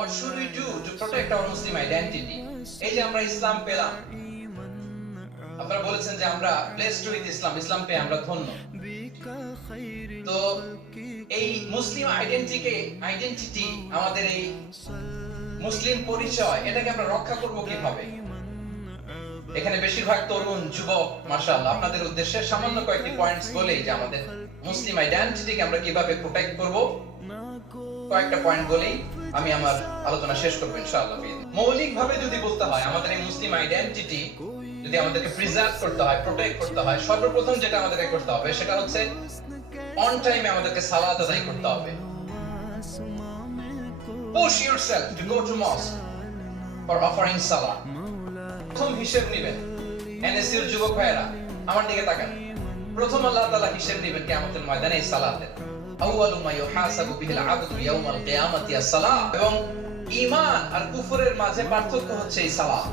what should we do to protect our Muslim identity? এই যে আমরা ইসলাম পেলাম, আপনারা বলেছেন যে আমরা blessed with ইসলাম, ইসলাম পেয়ে আমরা ধন্য। তো এই মুসলিম আইডেন্টিটি, আমাদের এই মুসলিম পরিচয়, এটাকে আমরা রক্ষা করব কিভাবে? এখানে বেশিরভাগ তরুণ যুবক, মাশাআল্লাহ, আপনাদের উদ্দেশ্যে সামান্য কয়েকটি পয়েন্টস বলেই যে আমাদের মুসলিম আইডেন্টিটিকে আমরা কিভাবে প্রোটেক্ট করব, কয়েকটা পয়েন্ট বলেই আমি আমার আলোচনা শেষ করব ইনশাআল্লাহ। মৌলিকভাবে যদি বলতে হয়, আমাদের এই মুসলিম আইডেন্টিটি যদি আমাদেরকে প্রিজার্ভ করতে হয়, প্রোটেক্ট করতে হয়, সর্বপ্রথম যেটা আমাদেরকে করতে হবে সেটা হচ্ছে অন টাইমে আমাদেরকে সালাত আদায় করতে হবে। Push yourself to go to mosque for offering salah. প্রথম হিসেব নেবেন, এনএসইউর যুবক ভাইয়েরা আমার দিকে তাকান। প্রথম আল্লাহ তাআলা হিসেব নেবেন কিয়ামতের ময়দানে এই সালাতের। আউয়ালু মা ইউহাসাবু বিহিল আবদু ইয়াউমাল কিয়ামাতি আস-সালাহ। এবং ঈমান আর কুফরের মাঝে পার্থক্য হচ্ছে এই সালাত।